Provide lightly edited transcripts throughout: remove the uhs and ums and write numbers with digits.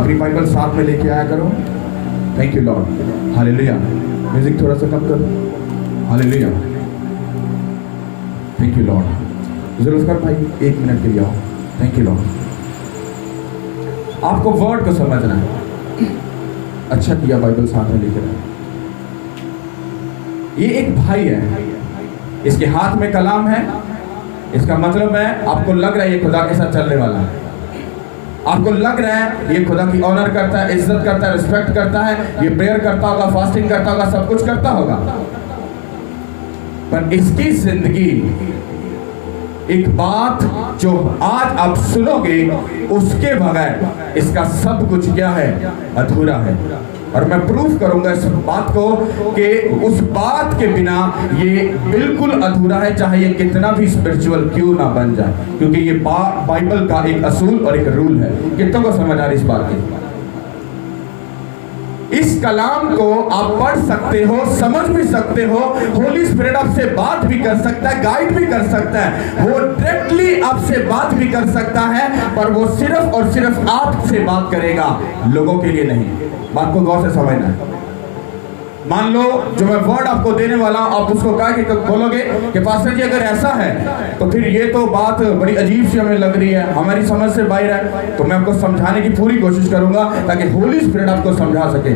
अपनी बाइबल साथ में लेके आया करो। Thank you Lord, hallelujah. Music थोड़ा सा कम करो, hallelujah. Thank you Lord. Zulfikar भाई 1 मिनट के लिए आओ। Thank you Lord. आपको वर्ड को समझना है। अच्छा किया बाइबल साथ में लेकर आए। ये एक भाई है, इसके हाथ में कलाम है। इसका मतलब है आपको लग रहा है ये खुदा के साथ चलने वाला है, आपको लग रहा है ये खुदा की ऑनर करता है, इज्जत करता है, रिस्पेक्ट करता है, ये प्रेयर करता होगा, फास्टिंग करता होगा, सब कुछ करता होगा। पर इसकी जिंदगी, एक बात जो आज आप सुनोगे, उसके बगैर इसका सब कुछ क्या है, अधूरा है। और मैं प्रूफ करूंगा इस बात को कि उस बात के बिना ये बिल्कुल अधूरा है, चाहे ये कितना भी स्पिरिचुअल क्यों ना बन जाए, क्योंकि ये बाइबल का एक असूल और एक रूल है। कितनों को समझ आ रही इस बात की? इस कलाम को आप पढ़ सकते हो, समझ भी सकते हो, होली स्पिरिट आपसे बात भी कर सकता है, गाइड भी कर सकता है, वो डायरेक्टली आपसे बात भी कर सकता है, पर वो सिर्फ और सिर्फ आपसे बात करेगा, लोगों के लिए नहीं। बात को गौर से समझना है। मान लो जो मैं वर्ड आपको देने वाला हूं, आप उसको कहा कि बोलोगे कि पास्टर जी अगर ऐसा है तो फिर ये तो बात बड़ी अजीब सी हमें लग रही है, हमारी समझ से बाहर है, तो मैं आपको समझाने की पूरी कोशिश करूंगा ताकि होली स्पिरिट आपको समझा सके।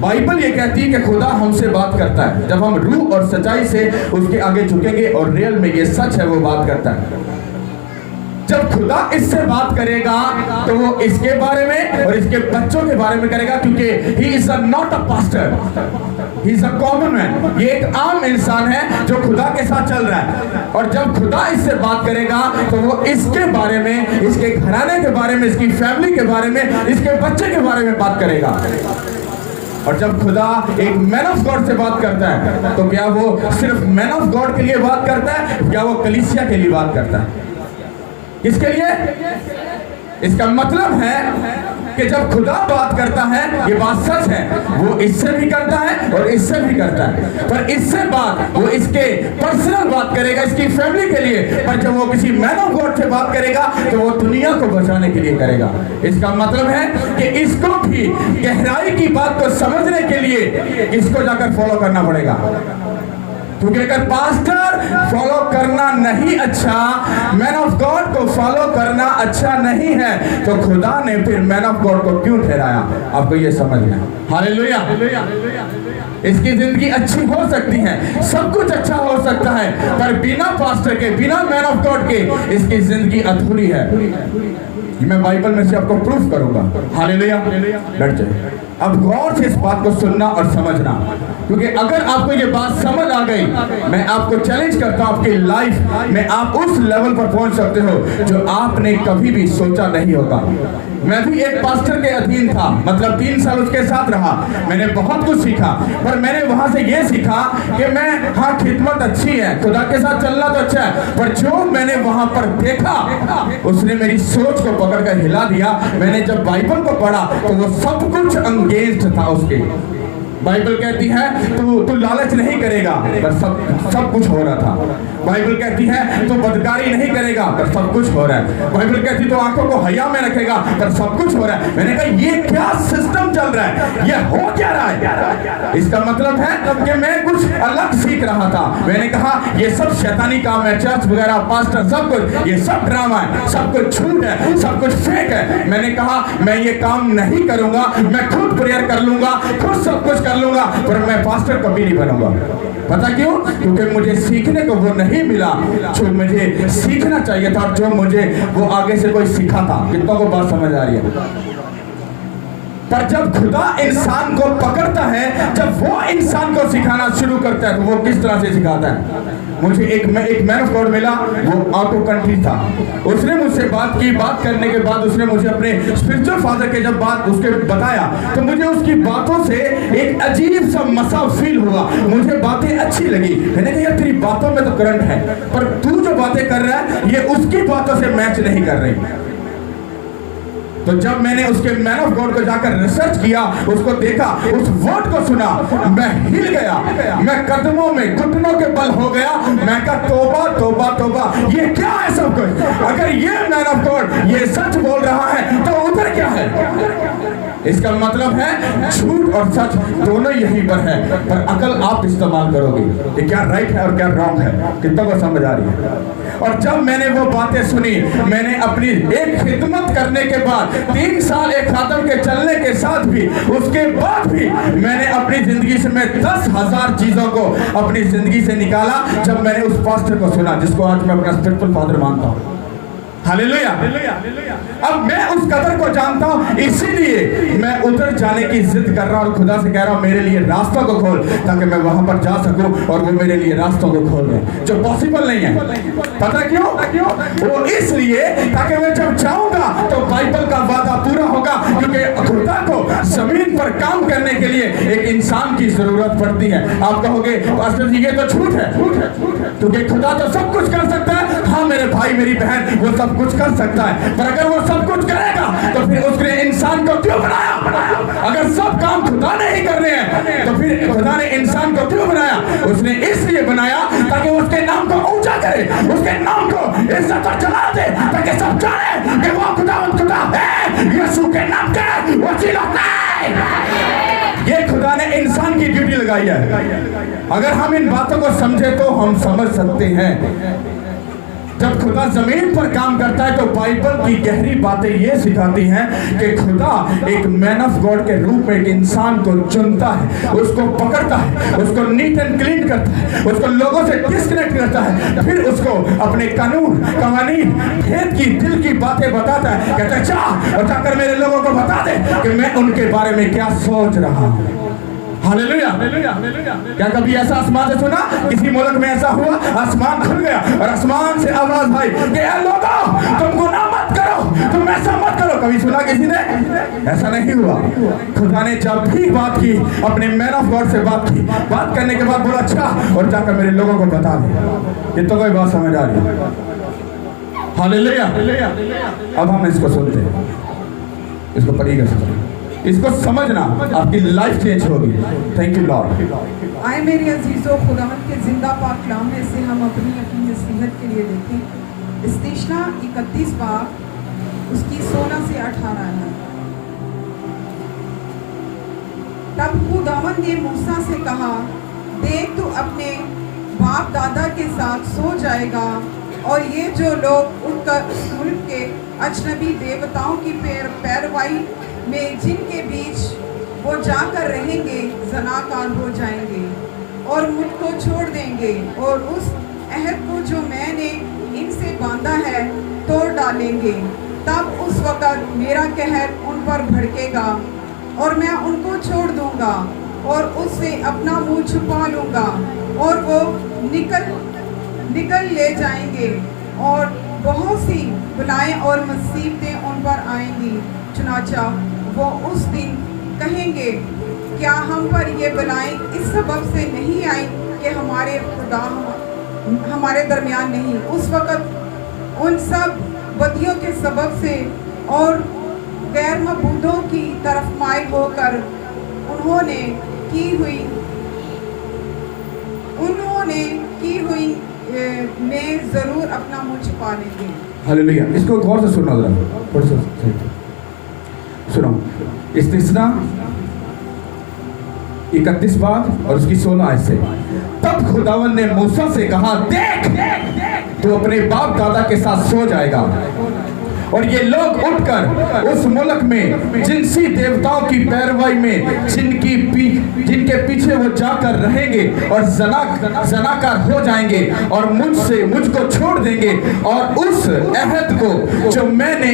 बाइबल ये कहती है कि खुदा हमसे बात करता है, जब हम रूह और सच्चाई से उसके आगे झुकेंगे और रियल में ये सच है, वो बात करता है। जब खुदा इससे बात करेगा तो वो इसके बारे में और इसके बच्चों के बारे में करेगा, क्योंकि he is not a pastor, he is a common man. ये एक आम इंसान है जो खुदा के साथ चल रहा है, और जब खुदा इससे बात करेगा तो वो इसके बारे में, इसके घराने के बारे में, इसकी फैमिली के बारे में, इसके बच्चे के बारे में बात करेगा। और जब खुदा एक मैन ऑफ गॉड से बात करता है तो क्या वो सिर्फ मैन ऑफ गॉड के लिए बात करता है, क्या वो कलीसिया के लिए बात करता है? किसके लिए? इसका मतलब है कि जब खुदा बात करता है, ये बात सच है, वो इससे भी करता है और इससे भी करता है, पर इससे बात वो इसके पर्सनल बात करेगा, इसकी फैमिली के लिए। पर जब वो किसी मैन ऑफ गॉड से बात करेगा तो वो दुनिया को बचाने के लिए करेगा। इसका मतलब है कि इसको भी गहराई की बात को समझने के लिए इसको जाकर फॉलो करना पड़ेगा, क्योंकि अगर पास्टर फॉलो करना नहीं अच्छा, मैन ऑफ गॉड को फॉलो करना अच्छा नहीं है, तो खुदा ने फिर मैन ऑफ गॉड को क्यों ठहराया? आपको ये समझना है। हालेलुया। इसकी जिंदगी अच्छी हो सकती है, सब कुछ अच्छा हो सकता है, पर बिना पास्टर के, बिना मैन ऑफ गॉड के इसकी जिंदगी अधूरी है। मैं बाइबल में से आपको प्रूफ करूंगा। हालेलुया। बैठ जाइए। अब गौर से इस बात को सुनना और समझना, क्योंकि अगर आपको ये बात समझ आ गई, मैं आपको चैलेंज करता हूं, आपकी लाइफ में आप उस लेवल पर पहुंच सकते हो जो आपने कभी भी सोचा नहीं होगा। मैं भी एक पास्टर के अधीन था, मतलब 3 साल उसके साथ रहा, मैंने बहुत कुछ सीखा, पर मैंने वहां से ये सीखा कि मैं, हाँ खिदमत अच्छी है, खुदा के साथ चलना तो अच्छा है, पर जो मैंने वहां पर देखा उसने मेरी सोच को पकड़कर हिला दिया। मैंने जब बाइबल को पढ़ा तो वो सब कुछ अगेंस्ट था उसके। बाइबल कहती है तू लालच नहीं करेगा, पर सब कुछ हो रहा था। बाइबल कहती है तू बदकारी नहीं करेगा, पर सब कुछ हो रहा है। बाइबल कहती तो आंखों को हया में रखेगा, पर सब कुछ हो रहा है। मैंने कहा ये क्या सिस्टम चल रहा है, ये हो क्या रहा है? इसका मतलब है कि मैं कुछ अलग सीख रहा था। मैंने कहा ये सब शैतानी काम है, चर्च वगैरह, पास्टर, सब कुछ ये सब ड्रामा है, सब कुछ झूठ है, सब कुछ फेक है। मैंने कहा मैं ये काम नहीं करूंगा, मैं खुद प्रेयर कर लूंगा, खुद सब कुछ कर लूंगा, पर मैं पास्टर कभी नहीं बनूंगा। पता क्यों? क्योंकि मुझे सीखने को वो नहीं मिला जो मुझे सीखना चाहिए था, जो मुझे वो आगे से कोई सिखा था। कितनों को बात समझ आ रही है? पर जब खुदा इंसान को पकड़ता है, जब वो इंसान को सिखाना शुरू करता है, तो वो किस तरह से सिखाता है? मुझे एक मैन ऑफ गॉड मिला, वो आउट ऑफ कंट्री था। उसने मुझसे बात की, बात करने के बाद उसने मुझे अपने स्पिरिचुअल फादर के जब बात उसके बताया, तो मुझे उसकी बातों से एक अजीब सा मसा फील हुआ। मुझे बातें अच्छी लगी। मैंने कहा यार तेरी बातों में तो करंट है, पर तू जो बातें कर रहा है ये उसकी बातों से मैच नहीं कर रही। तो जब मैंने उसके मैन ऑफ गॉड को जाकर रिसर्च किया, उसको देखा, उस वर्ड को सुना, मैं हिल गया, मैं कदमों में घुटनों के बल हो गया। मैं कहा तौबा तौबा तौबा, ये क्या है सब कुछ? अगर ये मैन ऑफ गॉड ये सच बोल रहा है तो उधर क्या है? है? इसका मतलब है झूठ और सच दोनों यहीं पर है, पर अकल आप इस्तेमाल करोगे कि क्या राइट है और क्या रॉन्ग है। कितना को समझ आ रही है? और जब मैंने वो बातें सुनी, मैंने अपनी एक खिदमत करने के बाद 3 साल एक खातम के चलने के साथ भी, उसके बाद भी मैंने अपनी जिंदगी से मैं 10,000 चीजों को अपनी जिंदगी से निकाला जब मैंने उस पास्टर को सुना जिसको आज मैं अपना स्पिरिचुअल फादर मानता हूँ। हालेलुया। अब मैं उस कदर को जानता हूं, इसीलिए मैं उधर जाने की जिद कर रहा हूं और खुदा से कह रहा हूं मेरे लिए रास्तों को खोल, ताकि मैं वहां पर जा सकूं और वो मेरे लिए रास्तों को खोल दे, जो पॉसिबल नहीं है। पता क्यों? वो इसलिए ताकि मैं जब जाऊंगा तो बाइबल का वादा पूरा होगा, क्योंकि खुदा को जमीन पर काम करने के लिए एक इंसान की जरूरत पड़ती है। आप कहोगे पास्टर जी ये तो झूठ है, क्योंकि खुदा तो सब कुछ कर सकता है। हाँ मेरे भाई मेरी बहन, वो सब कुछ कर सकता है, पर अगर वो सब कुछ करेगा तो फिर उसने इंसान को क्यों बनाया? अगर सब काम खुदा ने ही करने हैं तो फिर खुदा ने इंसान को क्यों बनाया? उसने इसलिए बनाया ताकि उसके नाम को ऊंचा करे, उसके नाम को इज्जत और जला दे, ताकि सब जाने कि वो खुदा है, यीशु के नाम का वसीला है। ये खुदा ने इंसान की ड्यूटी लगाई है। अगर हम इन बातों को समझे तो हम समझ सकते हैं। जब खुदा जमीन पर काम करता है तो बाइबल की गहरी बातें ये सिखाती हैं कि खुदा एक मैन ऑफ गॉड के रूप में एक इंसान को चुनता है, उसको पकड़ता है, उसको नीट एंड क्लीन करता है, उसको लोगों से डिस्कनेक्ट करता है, फिर उसको अपने कानून कवानीन भेद की दिल की बातें बताता है। कहता है जा और जाकर मेरे लोगों को बता दे कि मैं उनके बारे में क्या सोच रहा हूँ। हालेलुया। क्या कभी ऐसा आसमान से सुना? किसी मुल्क में ऐसा हुआ, आसमान खुल गया और आसमान से आवाज आई कि लोगों तुम गुनाह मत करो, तुम ऐसा मत करो। कभी सुना किसी ने? ऐसा नहीं हुआ। खुदा ने जब भी बात की, अपने मैन ऑफ गॉड से बात की, बात करने के बाद बोला अच्छा और जाकर मेरे लोगों को बता दे। ये तो कोई बात समझ आ रही है? हालेलुया। अब हम इसको सुनते हैं, इसको पढ़िएगा, इसको समझना, आपकी लाइफ चेंज होगी। Thank you Lord. आए मेरे अजीजों, खुदावंद के जिंदा पाक कलाम में से हम अपनी नसीहत के लिए देखें। इस्तिशना 31 बाब उसकी 16 से 18 है। तब खुदावंद ने मूसा से कहा, देख तू अपने बाप दादा के साथ सो जाएगा और ये जो लोग उठकर उस मुल्क के अजनबी देवताओं की पैरवाई में जिनके बीच वो जाकर रहेंगे ज़नाकार हो जाएंगे और मुझको छोड़ देंगे और उस अहद को जो मैंने इनसे बांधा है तोड़ डालेंगे। तब उस वक़्त मेरा कहर उन पर भड़केगा और मैं उनको छोड़ दूंगा और उससे अपना मुंह छुपा लूँगा और वो निकल ले जाएंगे और बहुत सी बलाएं और मुसीबतें उन पर आएंगी। चुनाचा वो उस दिन कहेंगे, क्या हम पर ये बलाएं इस सबब से नहीं आई कि हमारे खुदा हमारे दरमियान नहीं। उस वक़्त उन सब बदियों के सबब से और गैर मबूदों की तरफ माइल होकर उन्होंने की हुई में ज़रूर अपना मुँह छुपा लेंगे। हालेलुया। इसको गौर से सुनना जरा, सुनो। इस्तिस्ना 31 बाब और उसकी 16 आयत से, तब खुदावन ने मूसा से कहा, देख तू अपने बाप दादा के साथ सो जाएगा और ये लोग उठकर उस मुल्क में जिनसी देवताओं की पैरवाई में जिनके पीछे वो जाकर रहेंगे और जनाकार हो जाएंगे और मुझको छोड़ देंगे और उस अहद को जो मैंने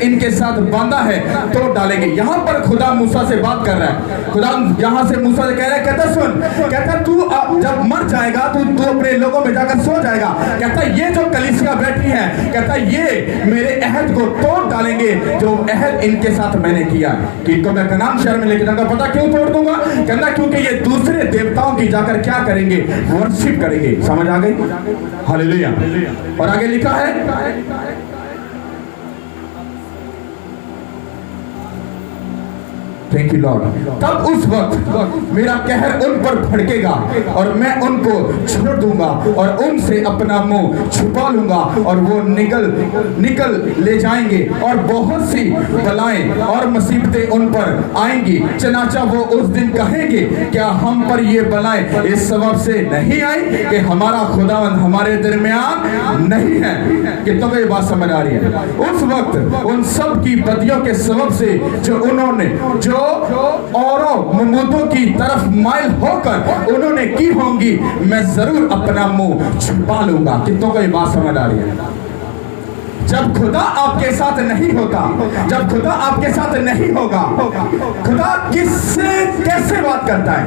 इनके साथ बांधा है तोड़ डालेंगे। यहाँ पर खुदा मूसा से बात कर रहा है। खुदा यहाँ से मूसा से कह रहा है, कहता सुन, कहता तू जब मर जाएगा तू अपने लोगों में जाकर सो जाएगा। कहता ये जो कलीसिया बैठी है, कहता ये मेरे अहद को तोड़ डालेंगे जो अहद इनके साथ मैंने किया कि इनको मैं कनान शहर में लेके जाऊंगा। पता क्यों तोड़ दूंगा? कहता क्योंकि ये दूसरे देवताओं की जाकर क्या करेंगे? वर्शिप करेंगे। समझ आ गई? हालेलुया। और आगे लिखा है थैंक यू लॉर्ड। तब उस वक्त मेरा कहर उन पर भड़केगा और मैं उनको छोड़ दूंगा और उनसे अपना मुंह छुपा लूंगा और वो निकल ले जाएंगे और बहुत सी बलाएं और मुसीबतें उन पर आएंगी। चनाचा वो उस दिन कहेंगे, क्या हम पर ये बलाएं इस सबब से नहीं आई कि हमारा खुदावंद हमारे दरमियान नहीं है। कि तो ये बात समझ आ रही है? उस वक्त उन सब की बदियों के सबब से जो औरों ममूदों की तरफ माइल होकर उन्होंने की होंगी, मैं जरूर अपना मुंह छुपा लूंगा। कितनों को ये बात समझ आ रही है? जब खुदा आपके साथ नहीं होता, जब खुदा आपके साथ नहीं होगा, खुदा किससे कैसे बात करता है?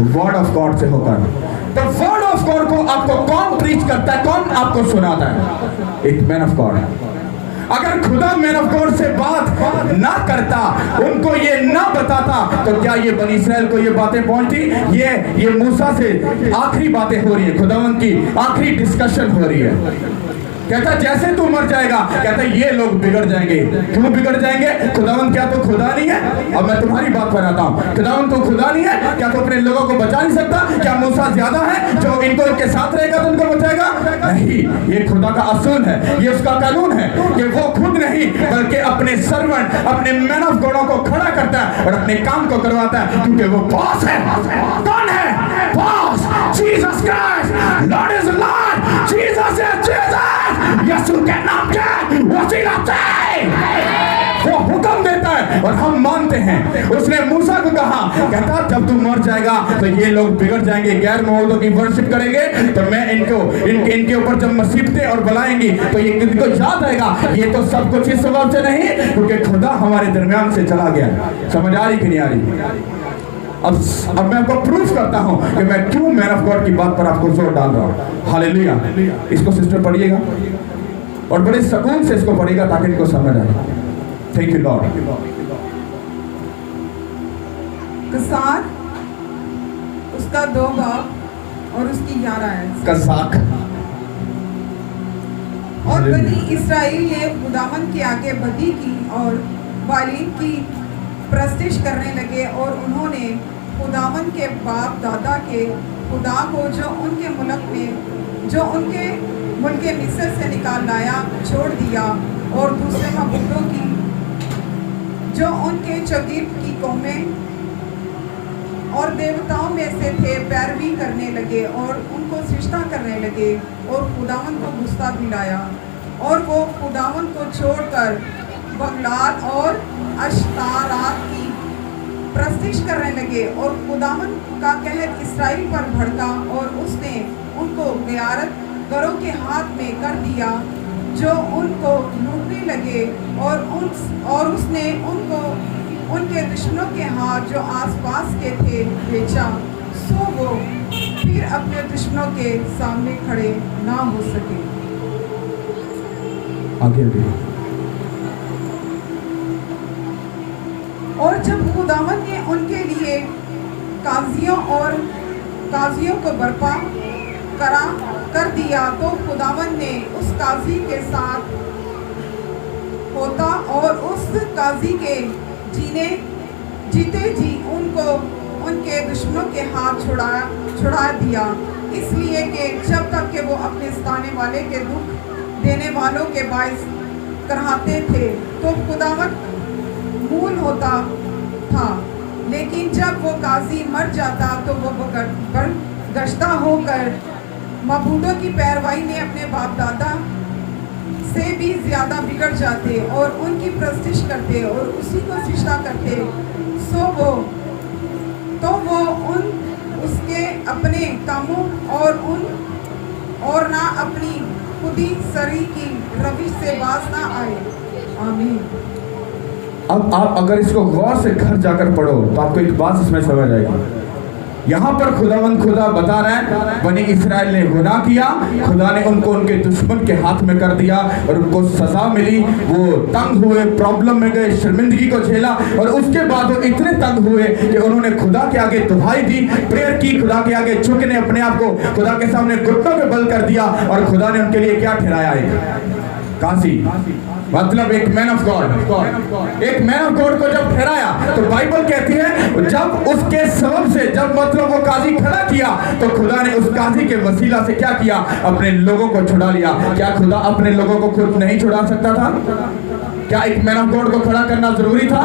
वर्ड ऑफ गॉड से होकर। तो वर्ड ऑफ गॉड को आपको कौन प्रीच करता है, कौन आपको सुनाता है? एक मैन ऑफ गॉड। अगर खुदा मैन ऑफ गॉड से बात ना करता, उनको ये ना बताता, तो क्या ये बनी इस्राएल को ये बातें पहुंचती? ये मूसा से आखिरी बातें हो रही है, खुदावंद की आखिरी डिस्कशन हो रही है। कहता जैसे तू मर जाएगा, कहता ये लोग बिगड़ जाएंगे। क्यों बिगड़ जाएंगे? खुदावंद क्या तो खुदा नहीं है? अब मैं तुम्हारी बात बनाता हूँ, खुदावंद तो खुदा नहीं है? क्या तो अपने लोगों को बचा नहीं सकता? क्या मूसा ज्यादा है जो इनको इनके साथ रहेगा तो उनको बचाएगा? नहीं, ये खुदा का असूल है, ये उसका कानून है कि वो खुद नहीं बल्कि अपने सर्वेंट, अपने मैन ऑफ गॉडों को खड़ा करता है और अपने काम को करवाता है, क्योंकि वो बॉस है। कौन है boss? Jesus Christ, lord is lord, Jesus is Jesus. Yeshu के नाम के वसीला से वो हुक्म देता है और हम मानते हैं। उसने मूसा को कहा, कहता जब तू मर जाएगा तो ये लोग बिगड़ जाएंगे, गैर मौजूदों की वर्शिप करेंगे, तो मैं इनके ऊपर जब मुसीबतें और बुलाएंगी तो ये इनको याद आएगा, ये तो सब कुछ इस सबब से नहीं क्योंकि खुदा हमारे दरमियान से चला गया। समझ आ रही कि नहीं आ रही? अब मैं आपको प्रूफ करता हूं कि मैं क्यों मैन ऑफ गॉड की बात पर आपको जोर डाल रहा हूं। हालेलुया। इसको सिस्टर पढ़िएगा और बड़े सुकून से इसको पढ़िएगा ताकि इनको समझ आए। Thank you Lord. कसार उसका 2 बाप और उसकी 11 आयत। कसाक। और बनी इस्राएल ने खुदावंद के आगे बदी की और बालीम की प्रस्तिश करने लगे और उन्होंने खुदावंद के बाप दादा के खुदा को जो उनके मुल्क मिस्र से निकाल लाया छोड़ दिया और दूसरे मबूदों की जो उनके चगीर की कौमें और देवताओं में से थे पैरवी करने लगे और उनको सृष्टा करने लगे और खुदावंद को गुस्सा दिलाया और वो खुदावंद को छोड़कर बगलाद और अश्तारात की प्रस्तिश करने लगे और खुदावंद का कहर इस्राएल पर भड़का और उसने उनको गैरतगरों के हाथ में कर दिया जो उनको लूटने लगे और उसने उनको उनके दुश्मनों के हाथ जो आसपास के थे बेचा, सो वो फिर अपने दुश्मनों के सामने खड़े ना हो सके। आगे भी। और जब खुदावंद ने उनके लिए काजियों को बर्पा कर दिया तो खुदावंद ने उस काजी के साथ होता और उस काजी के जीते जी उनको उनके दुश्मनों के हाथ छुड़ा दिया, इसलिए कि जब तक कि वो अपने सताने वाले के दुख देने वालों के बाइस कराते थे तो खुदावंद मूल होता था, लेकिन जब वो काजी मर जाता तो वो गश्ता होकर मबूदों की पैरवाई में अपने बाप दादा से भी ज्यादा बिगड़ जाते और उनकी प्रस्तिश करते और उसी को सृष्टा करते, तो वो उसके अपने कामों और ना अपनी खुदी सरी की रविश से बाज ना आए। आमीन। अब आप अगर इसको गौर से घर जाकर पढ़ो तो आपको एक बात इसमें समझ आएगी। यहाँ पर खुदा बता रहा है बनी इस्राएल ने गुनाह किया, खुदा ने उनको उनके दुश्मन के हाथ में कर दिया और उनको सजा मिली, वो तंग हुए, प्रॉब्लम में गए, शर्मिंदगी को झेला और उसके बाद वो इतने तंग हुए कि उन्होंने खुदा के आगे दुहाई दी, प्रेयर की, खुदा के आगे झुकने अपने आप को खुदा के सामने घुटनों पे बल कर दिया और खुदा ने उनके लिए क्या ठहराया? एक काजी। मतलब एक मैन ऑफ गॉड, एक मैन ऑफ गॉड को जब ठहराया तो बाइबल कहती है जब उसके सबब से, जब मतलब वो काजी खड़ा किया तो खुदा ने उस काजी के वसीला से क्या किया, अपने लोगों को छुड़ा लिया। क्या खुदा अपने लोगों को खुद नहीं छुड़ा सकता था? क्या एक मैन ऑफ गॉड को खड़ा करना जरूरी था?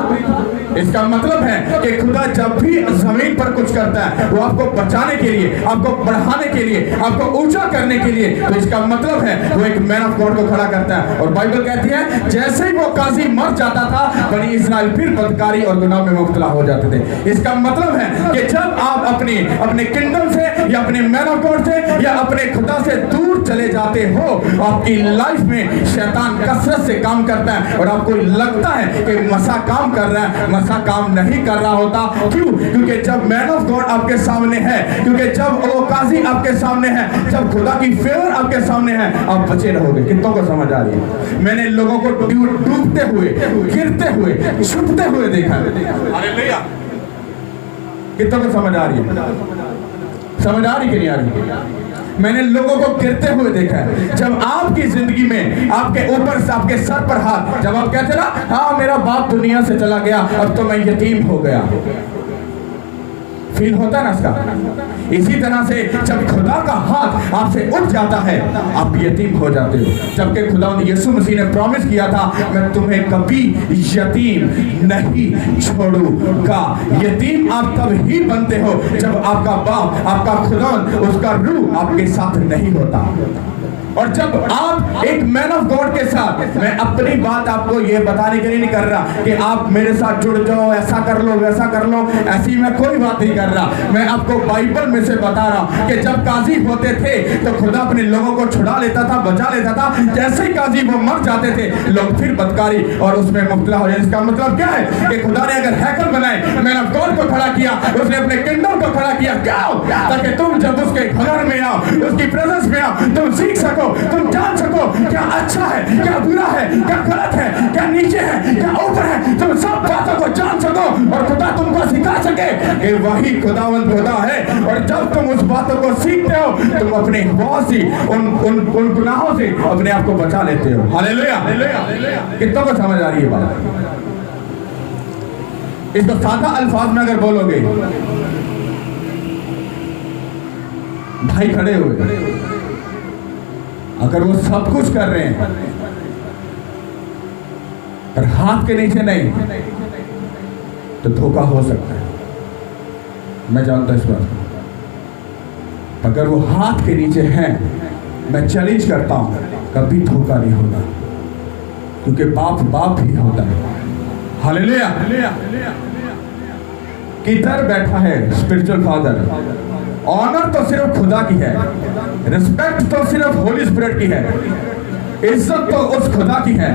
इसका मतलब है कि खुदा जब भी जमीन पर कुछ करता है वो आपको बचाने के लिए, आपको बढ़ाने के लिए, आपको ऊंचा करने के लिए, तो इसका मतलब है वो एक मैन ऑफ गॉड को खड़ा करता है। और बाइबल कहती है जैसे ही वो काजी मर जाता था बनी इस्राएल फिर बदकारी और गुनाह में मुब्तला हो जाते थे। इसका मतलब है कि जब आप अपने किंगडम से या अपने मैन ऑफ गॉड से या अपने खुदा से दूर चले जाते हो, आपकी लाइफ में शैतान कसरत से काम करता है और आपको लगता है कि मसा काम कर रहा है, मसा काम नहीं कर रहा होता। क्यों? क्योंकि जब मैन ऑफ गॉड आपके सामने है, क्योंकि जब वो काजी आपके सामने है, जब खुदा की फेवर आपके सामने है, आप बचे रहोगे। कितनों को समझ आ रही है? मैंने लोगों को डूबते हुए, गिरते हुए, छुपते हुए देखा। हालेलुया! कितनों को समझ आ रही है? समझ आ रही कि नहीं आ रही? मैंने लोगों को गिरते हुए देखा है। जब आपकी जिंदगी में आपके ऊपर से, आपके सर पर हाथ, जब आप कहते ना हाँ मेरा बाप दुनिया से चला गया, अब तो मैं यतीम हो गया, फील होता है ना इसका? इसी तरह से जब खुदा का हाथ आपसे उठ जाता है आप यतीम हो जाते हो। जबकि खुदा यीशु मसीह ने प्रॉमिस किया था मैं तुम्हें कभी यतीम नहीं छोड़ूंगा। यतीम आप तब ही बनते हो जब आपका बाप, आपका खुदा, उसका रूह आपके साथ नहीं होता। और जब आप एक मैन ऑफ गॉड के साथ, मैं अपनी बात आपको ये बताने के लिए नहीं कर रहा कि आप मेरे साथ जुड़ जाओ, ऐसा कर लो वैसा कर लो, ऐसी मैं कोई बात नहीं कर रहा। मैं आपको बाइबल में से बता रहा हूं कि जब काजी होते थे तो खुदा अपने लोगों को छुड़ा लेता था, बचा लेता था। जैसे ही काजी वो मर जाते थे लोग फिर बदकारी और उसमें मुब्तला हो जाते। इसका मतलब क्या है कि खुदा ने अगर हैकल बनाए, मैन ऑफ गॉड को खड़ा किया, उसने अपने किंगडम को खड़ा किया, क्या हो? ताकि तुम जब उसके घर में आओ, उसकी प्रेजेंस में आओ, तुम सीख सको, तुम जान सको क्या अच्छा है, क्या बुरा है, क्या गलत है, क्या नीचे है, क्या ऊपर है, तुम सब बातों को जान सको और खुदा तुमको सिखा सके कि वही खुदावंद खुदा है। और जब तुम उस बातों को सीखते हो तुम अपने बहुत सी उन गुनाहों से अपने आप को बचा लेते हो। हालेलुया! कितनों को समझ आ रही है बात? इसको सादा अल्फाज में अगर बोलोगे, भाई खड़े हुए अगर वो सब कुछ कर रहे हैं पर हाथ के नीचे नहीं तो धोखा हो सकता है। मैं जानता हूं इस बात को। अगर वो हाथ के नीचे हैं, मैं चैलेंज करता हूं कभी धोखा नहीं होगा, क्योंकि बाप बाप ही होता है। हालेलुया! किधर बैठा है स्पिरिचुअल फादर? ऑनर तो सिर्फ खुदा की है, रिस्पेक्ट तो सिर्फ होली स्पिरिट की है, इज्जत तो उस खुदा की है,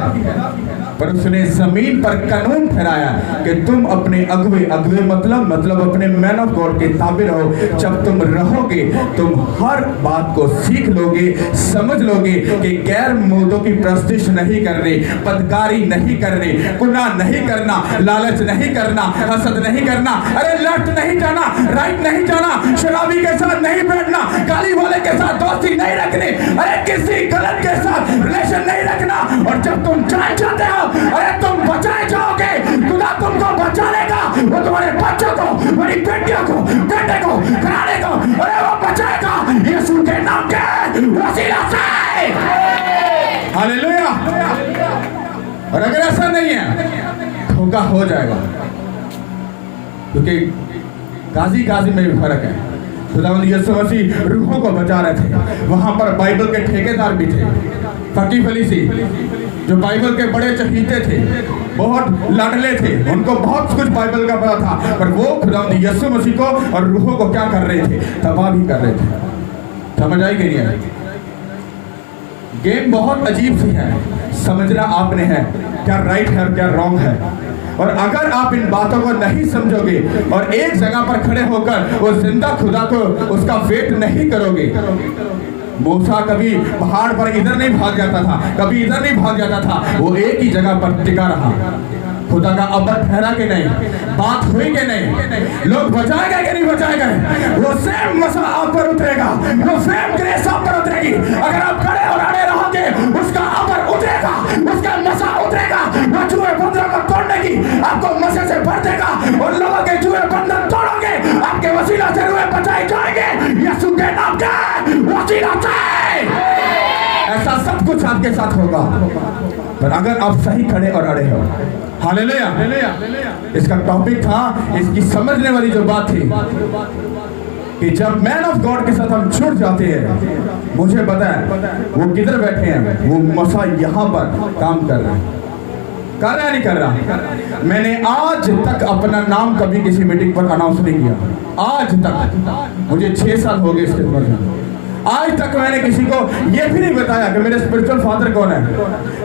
पर उसने जमीन पर कानून ठहराया कि तुम अपने अगवे मतलब अपने मैन ऑफ गॉड के ताबे रहो। जब तुम रहोगे तुम हर बात को सीख लोगे, समझ लोगे कि गैर मर्दों की प्रस्तिश नहीं करनी, बदकारी नहीं करनी, गुनाह नहीं करना, लालच नहीं करना, हसद नहीं करना, अरे लट नहीं जाना, राइट नहीं जाना, शराबी के साथ नहीं बैठना, गाली वाले के साथ दोस्ती नहीं रखनी, अरे किसी गलत के साथ रिलेशन नहीं रखना। और जब तुम जान जाते हो अरे तुम बचाए जाओगे, खुदा तुमको बचा लेगा। वो तुम्हारे बच्चों को, तुम्हारी बेटियों को, बेटे को, घराने को, अरे वो बचाएगा यीशु के नाम के वसीला से। हालेलुया! और अगर ऐसा नहीं है धोखा हो जाएगा, क्योंकि गाजी में भी फर्क है। खुदावंद यीशु मसीह रूहों को बचा रहे थे, वहां पर बाइबल के ठेकेदार भी थे, फकीह फरीसी जो बाइबल के बड़े चहीते थे, बहुत लाडले थे, उनको बहुत कुछ बाइबल का पता था, पर वो खुदावंद यीशु मसीह को और रूहों को क्या कर रहे थे? तबाह भी कर रहे थे। समझ आई कि नहीं आई? गेम बहुत अजीब सी है, समझना आपने है क्या राइट है और क्या रॉन्ग है। और अगर आप इन बातों को नहीं समझोगे और एक जगह पर खड़े होकर वो जिंदा खुदा को उसका वेट नहीं करोगे, मूसा कभी पहाड़ पर इधर नहीं भाग जाता था, कभी इधर नहीं भाग जाता था, वो एक ही जगह पर टिका रहा। खुदा का अबर ठहरा के नहीं, बात हुई के नहीं, लोग बचाए गए कि नहीं बचाए गए, वो सेम मसा आप पर उतरेगा, वो सेम ग्रेस आप पर उतरेगी। अगर आप खड़े और अड़े रहोगे उसका अबर उतरेगा, उसका मसा उतरेगा, वो जुए बंधनों को तोड़ने की आपको मजे से भर देगा और लोगों के जुए बंधन तोड़ोगे, आपके वसीला से रुए बचाए जाएंगे यीशु के नाम के वसीला से। ऐसा सब कुछ आपके साथ होगा, पर अगर आप सही खड़े और अड़े हो। हालेलुया। इसका टॉपिक था, इसकी समझने वाली जो बात थी कि जब मैन ऑफ गॉड के साथ हम छूट जाते हैं, मुझे पता है वो किधर बैठे हैं, वो मसा यहाँ पर काम कर रहे हैं, कर रहा है नहीं कर रहा। मैंने आज तक अपना नाम कभी किसी मीटिंग पर अनाउंस नहीं किया, आज तक। मुझे 6 साल हो गए इसके में, आज तक मैंने किसी को ये भी नहीं बताया कि मेरे स्पिरिचुअल फादर कौन है।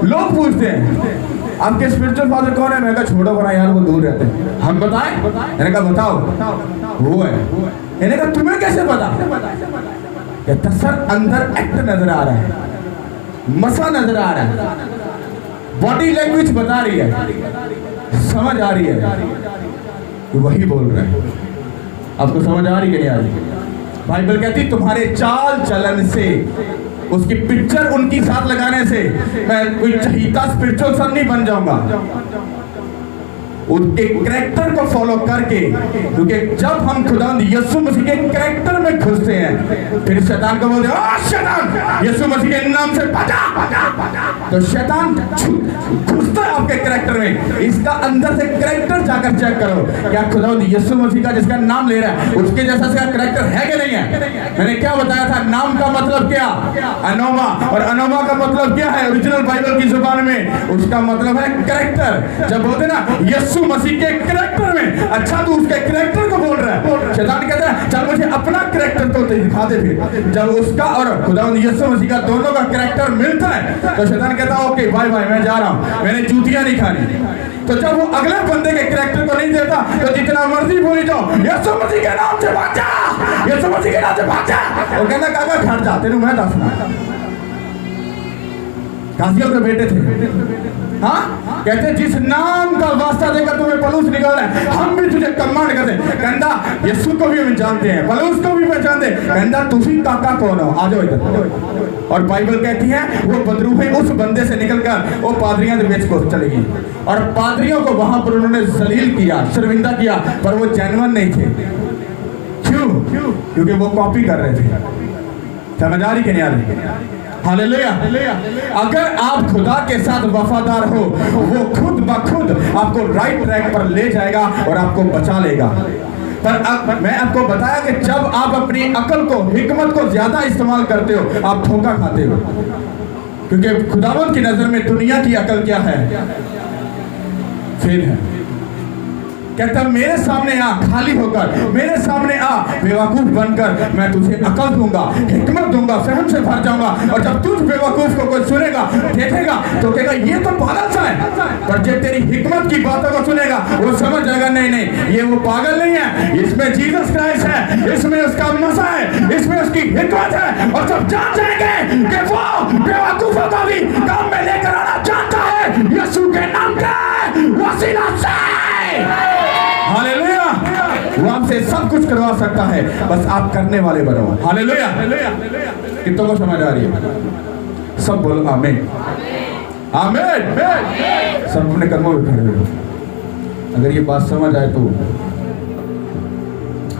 लोग पूछते हैं आपके स्पिरिचुअल फादर कौन है, मैंने कहा छोड़ो बना यार, वो दूर रहते हैं, हम बताएं। मैंने कहा बताओ, वो है। मैंने कहा तुम्हें कैसे पता? कहता सर अंदर एक्ट नजर आ रहा है, मसा नजर आ रहा है, बॉडी लैंग्वेज बता रही है, समझ आ रही है कि वही बोल रहा है। आपको समझ आ रही कि नहीं आ रही? बाइबल कहती तुम्हारे चाल चलन से, उसकी पिक्चर उनकी साथ लगाने से मैं कोई चहीता स्पिरिचुअल सन नहीं बन जाऊंगा, उनके कैरेक्टर को फॉलो करके। क्योंकि जब हम खुदावंद यीशु मसीह के कैरेक्टर में घुसते हैं, फिर शैतान को बोलते हैं शैतान यीशु मसीह के नाम से भागा, तो शैतान घुसता है आपके कैरेक्टर में। इसका अंदर से कैरेक्टर जाकर चेक करो, क्या खुदावंद यीशु मसीह का जिसका नाम ले रहा है उसके जैसा इसका कैरेक्टर है कि नहीं है। मैंने क्या बताया था, नाम का मतलब क्या, अनोमा, और अनोमा का मतलब क्या है ओरिजिनल बाइबल की जुबान में, उसका मतलब है कैरेक्टर। जब बोलते ना यीशु मसीह के कैरेक्टर में, अच्छा तू उसके कैरेक्टर को बोल रहा है। शैतान कहता है चल मुझे अपना कैरेक्टर तो दिखा दे। फिर जब उसका और खुदावंद यीशु मसीह का दोनों का कैरेक्टर मिलता है तो शैतान कहता है ओके बाय बाय, मैं जा रहा हूं, मैंने जूतियां नहीं खानी। तो जब वो अगले बंदे के कैरेक्टर को नहीं देता तो जितना मर्जी बोली जाओ यीशु मसीह के नाम से भाग जा, यीशु मसीह के नाम से भाग जा। वो कहता काका घर जा, तेरे मैं दसना। कासियों के बेटे थे, हाँ कहते जिस नाम का वास्ता देकर तुम्हें पलूस निकल रहा है, हम भी तुझे कमांड करते हैं। कहता यीशु को भी हम जानते हैं, पलूस को भी पहचानते हैं। कहता तुसी काका कौन हो, आ जाओ इधर। और बाइबल कहती है वो बदरूह उस बंदे से निकलकर वो पादरियां के बीच को चली गई, और पादरियों को वहां पर उन्होंने जलील किया, शर्मिंदा किया, पर वो जेन्युइन नहीं थे। क्यों? क्योंकि वो कॉपी कर रहे थे। समझ आ रही कि नहीं आ रही? हालेलुया। अगर आप खुदा के साथ वफादार हो, वो खुद ब खुद आपको राइट ट्रैक पर ले जाएगा और आपको बचा लेगा। पर अब मैं आपको बताया कि जब आप अपनी अकल को, हिकमत को ज्यादा इस्तेमाल करते हो, आप धोखा खाते हो। क्योंकि खुदावंद की नजर में दुनिया की अकल क्या है? फेल है। कहता मेरे सामने आ खाली होकर, मेरे सामने आ बेवकूफ बनकर, मैं तुझे अकल दूंगा, हिकमत दूंगा, फहम से भर जाऊंगा। और जब तुझ बेवकूफ को कोई सुनेगा, देखेगा तो कहेगा ये तो पागल सा है। पर जब तेरी हिकमत की बातों को सुनेगा वो समझ जाएगा नहीं नहीं ये वो पागल नहीं है, इसमें जीसस क्राइस्ट है, इसमें उसका मसा है, इसमें उसकी हिकमत है। और जब जान जाएंगे कि वो बेवकूफों को भी काम में लेकर आना चाहता है यीशु के नाम का वसीला से। हालेलुया। वो आपसे सब कुछ करवा सकता है, बस आप करने वाले बनो। हालेलुया। कितनों को समझ आ रही है? सब बोलो आमीन, आमीन। सब अपने कर्मों में खड़े हो। अगर ये बात समझ आए तो